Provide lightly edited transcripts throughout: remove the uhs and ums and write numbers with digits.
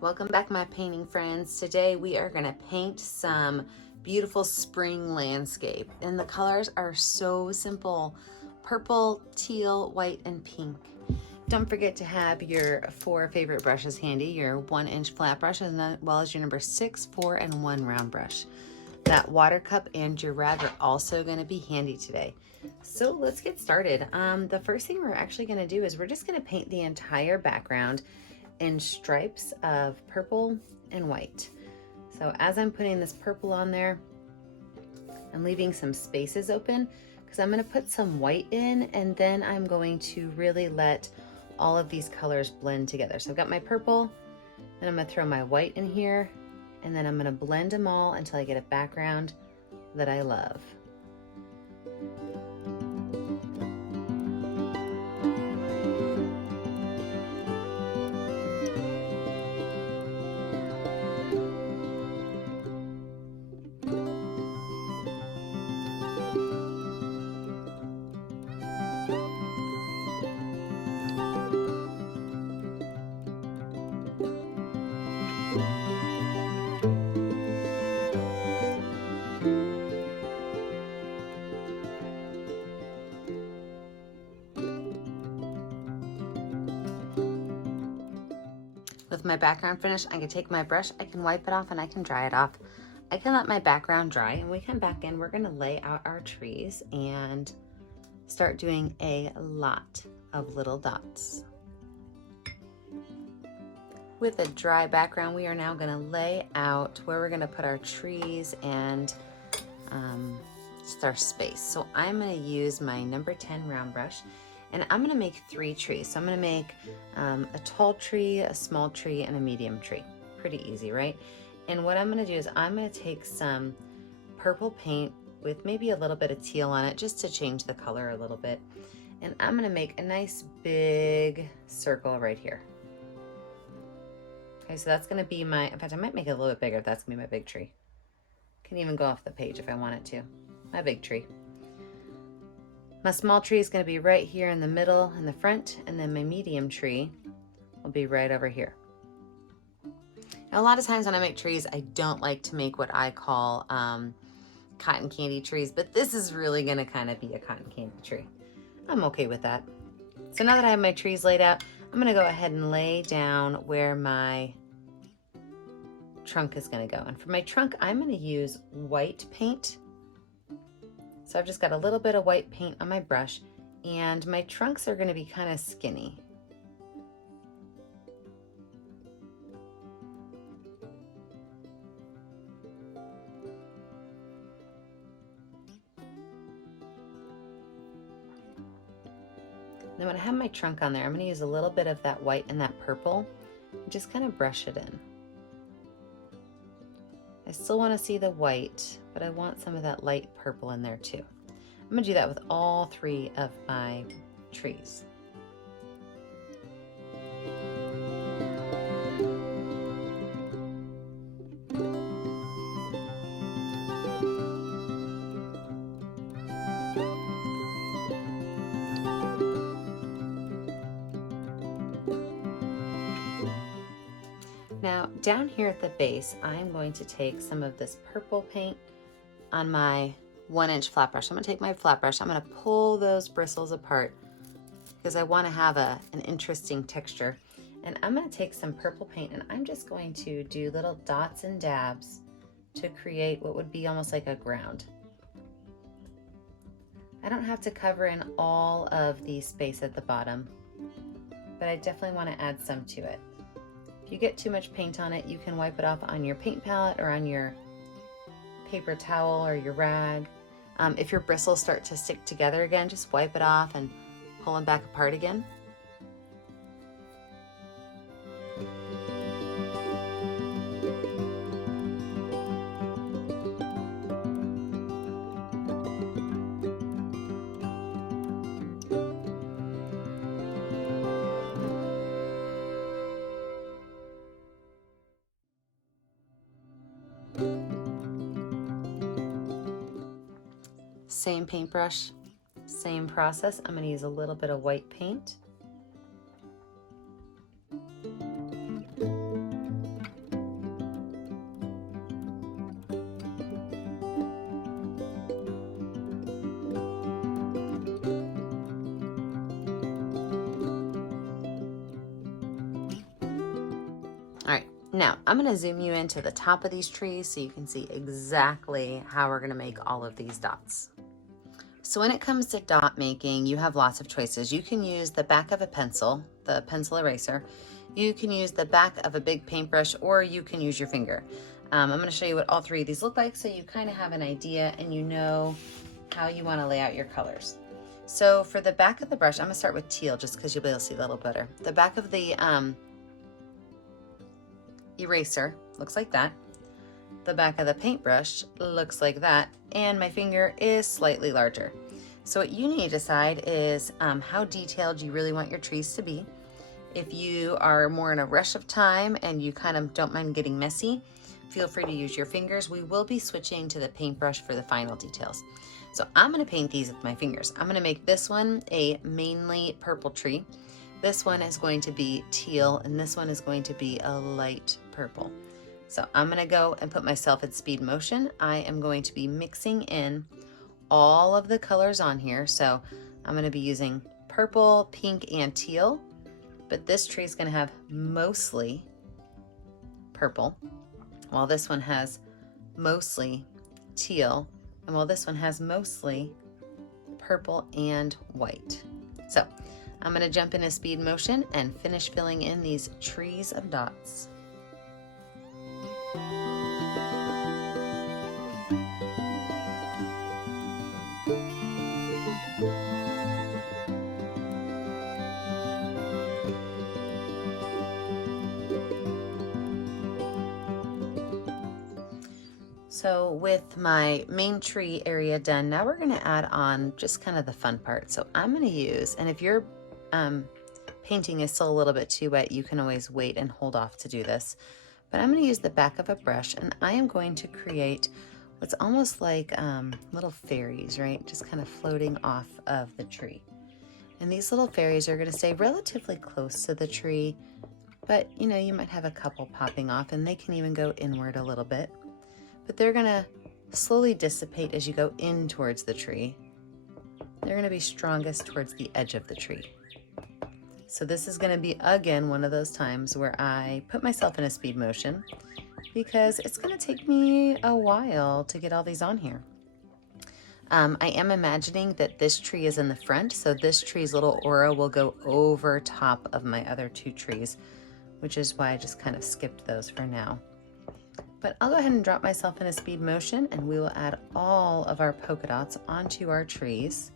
Welcome back, my painting friends. Today we are going to paint some beautiful spring landscape, and the colors are so simple: purple, teal, white, and pink. Don't forget to have your 4 favorite brushes handy, your 1-inch flat brush as well as your number 6, 4, and 1 round brush. That water cup and your rag are also going to be handy today. So let's get started. The first thing we're actually going to do is we're just going to paint the entire background in stripes of purple and white. So as I'm putting this purple on there, I'm leaving some spaces open because I'm going to put some white in, and then I'm going to really let all of these colors blend together. So I've got my purple, then I'm going to throw my white in here, and then I'm going to blend them all until I get a background that I love. With my background finished, I can take my brush, I can wipe it off, and I can dry it off. I can let my background dry, and we come back in, we're gonna lay out our trees and start doing a lot of little dots. With a dry background, we are now gonna lay out where we're gonna put our trees and just our space. So I'm gonna use my number 10 round brush, and I'm gonna make 3 trees. So I'm gonna make a tall tree, a small tree, and a medium tree. Pretty easy, right? And what I'm gonna do is I'm gonna take some purple paint with maybe a little bit of teal on it, just to change the color a little bit. And I'm gonna make a nice big circle right here. Okay, so that's gonna be my, in fact, I might make it a little bit bigger if that's gonna be my big tree. Can even go off the page if I want it to. My big tree. My small tree is going to be right here in the middle in the front, and then my medium tree will be right over here. Now, a lot of times when I make trees, I don't like to make what I call cotton candy trees, but this is really going to kind of be a cotton candy tree. I'm okay with that. So now that I have my trees laid out, I'm going to go ahead and lay down where my trunk is going to go. And for my trunk, I'm going to use white paint. So I've just got a little bit of white paint on my brush, and my trunks are going to be kind of skinny. Then when I have my trunk on there, I'm going to use a little bit of that white and that purple and just kind of brush it in. I still want to see the white, but I want some of that light purple in there too. I'm going to do that with all 3 of my trees. Now, down here at the base, I'm going to take some of this purple paint on my 1-inch flat brush. I'm going to take my flat brush, I'm going to pull those bristles apart because I want to have an interesting texture. And I'm going to take some purple paint, and I'm just going to do little dots and dabs to create what would be almost like a ground. I don't have to cover in all of the space at the bottom, but I definitely want to add some to it. If you get too much paint on it, you can wipe it off on your paint palette or on your paper towel or your rag. If your bristles start to stick together again, just wipe it off and pull them back apart again. Same paintbrush, same process. I'm going to use a little bit of white paint Now, I'm gonna zoom you into the top of these trees so you can see exactly how we're gonna make all of these dots. So when it comes to dot making, you have lots of choices. You can use the back of a pencil, the pencil eraser. You can use the back of a big paintbrush, or you can use your finger. I'm gonna show you what all three of these look like so you kind of have an idea and you know how you wanna lay out your colors. So for the back of the brush, I'm gonna start with teal just because you'll be able to see that a little better. The back of the eraser looks like that. The back of the paintbrush looks like that, and my finger is slightly larger. So what you need to decide is how detailed you really want your trees to be. If you are more in a rush of time and you kind of don't mind getting messy, feel free to use your fingers. We will be switching to the paintbrush for the final details. So I'm gonna paint these with my fingers. I'm gonna make this one a mainly purple tree. This one is going to be teal, and this one is going to be a light purple. So I'm gonna go and put myself in speed motion. I am going to be mixing in all of the colors on here. So I'm gonna be using purple, pink, and teal, but this tree is gonna have mostly purple, while this one has mostly teal, and while this one has mostly purple and white. So I'm gonna jump into speed motion and finish filling in these trees of dots. So with my main tree area done, now we're gonna add on just kind of the fun part. So I'm gonna use, and if your painting is still a little bit too wet, you can always wait and hold off to do this. But I'm gonna use the back of a brush, and I am going to create what's almost like little fairies, right? Just kind of floating off of the tree. And these little fairies are gonna stay relatively close to the tree, but you know, you might have a couple popping off, and they can even go inward a little bit. But they're gonna slowly dissipate as you go in towards the tree. They're gonna be strongest towards the edge of the tree. So this is gonna be, again, one of those times where I put myself in a speed motion because it's gonna take me a while to get all these on here. I am imagining that this tree is in the front, so this tree's little aura will go over top of my other two trees, which is why I just kind of skipped those for now. But I'll go ahead and drop myself in a speed motion, and we will add all of our polka dots onto our trees.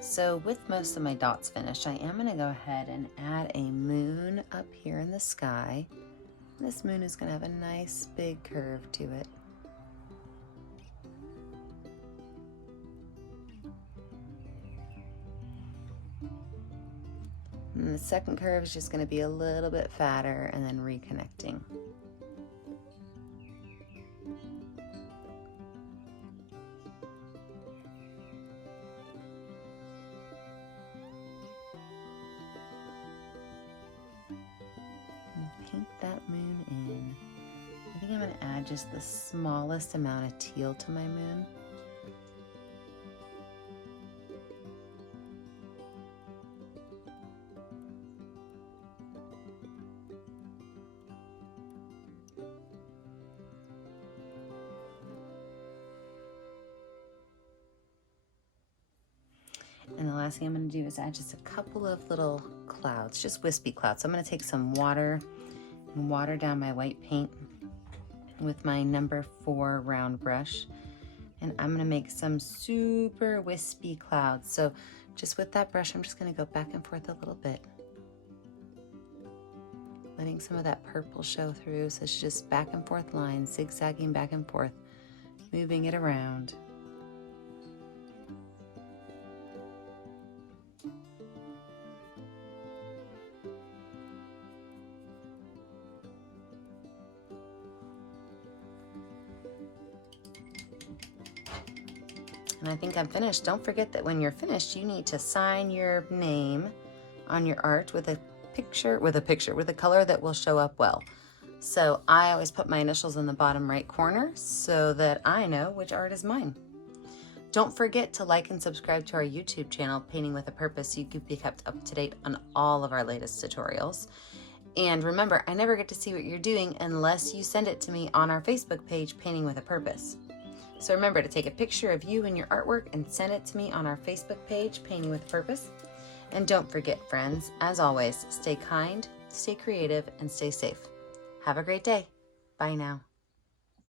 So with most of my dots finished, I am gonna go ahead and add a moon up here in the sky. This moon is gonna have a nice big curve to it. And the second curve is just gonna be a little bit fatter and then reconnecting. Paint that moon in. I think I'm going to add just the smallest amount of teal to my moon. And the last thing I'm going to do is add just a couple of little clouds, just wispy clouds. So I'm going to take some water and water down my white paint with my number 4 round brush. And I'm going to make some super wispy clouds. So just with that brush, I'm just going to go back and forth a little bit, letting some of that purple show through. So it's just back and forth lines, zigzagging back and forth, moving it around. And I think I'm finished. Don't forget that when you're finished, you need to sign your name on your art with a color that will show up well. So I always put my initials in the bottom right corner so that I know which art is mine. Don't forget to like and subscribe to our YouTube channel, Painting with a Purpose, so you can be kept up to date on all of our latest tutorials. And remember, I never get to see what you're doing unless you send it to me on our Facebook page, Painting with a Purpose. So remember to take a picture of you and your artwork and send it to me on our Facebook page, Painting with a Purpose. And don't forget, friends, as always, stay kind, stay creative, and stay safe. Have a great day. Bye now.